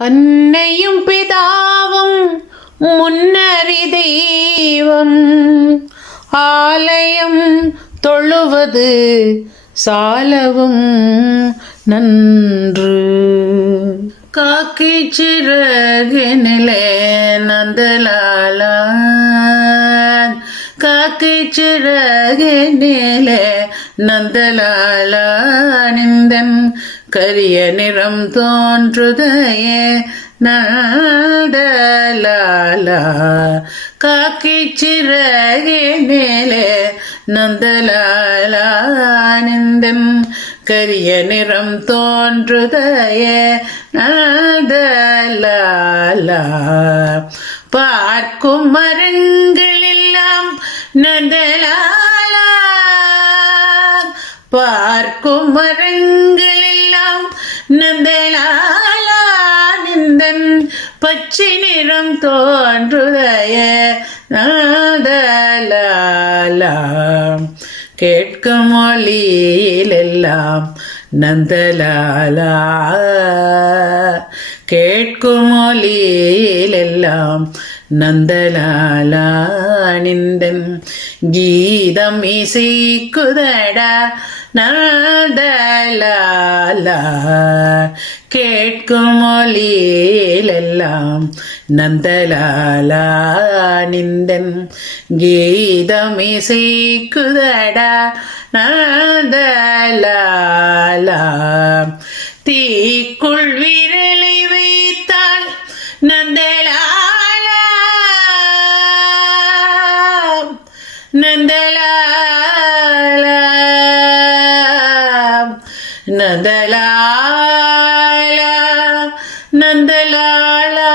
அன்னையும் பிதாவும் முன்னறி தெய்வம் ஆலயம் தொழுவது சாலவும் நன்று. காக்கை சிறகினிலே நந்தலாலா, காக்கை சிறகினிலே நந்தலாலா, நிந்தன் கரிய நிறம் தோன்றுதையே நந்தலாலா. காக்கை சிறகினிலே நந்தலாலா, நிந்தன் கரிய நிறம் தோன்றுதையே நந்தலாலா. பார்க்கும் மரங்களெல்லாம் நந்தலாலா, பார்க்கும் மரங்களெல்லாம் நந்தலாலா, நிந்தன் பச்சை நிறம் தோன்றுதையே நந்தலாலா. கேட்கும் மொழியிலெல்லாம் நந்தலாலா, கேட்கும் மொழியிலெல்லாம் நந்தலாலா, நிந்தன் கீதம் இசைக்குதடா நந்தலாலா. கேட்கும் மொழியிலெல்லாம் நந்தலாலா, நிந்தன் கீதம் இசைக்குதடா நந்தலாலா. தீக்குள் விரலை வைத்தால் நந்தலாலா, நந்தலாலா, நந்தலாலா, நந்தலாலா.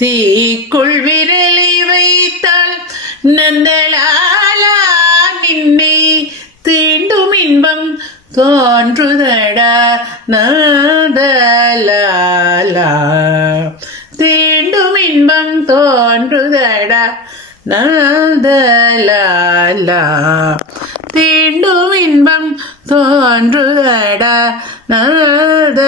தீக்குள் விரலை வைத்தால் நந்தலாலா, நின்னை தீண்டும் இன்பம் தோன்றுதடா நந்தலாலா. தீண்டும் இன்பம் தோன்றுதடா நந்தலாலா. தீண்டும் இன்பம் தோன்றுதடா நந்தலாலா.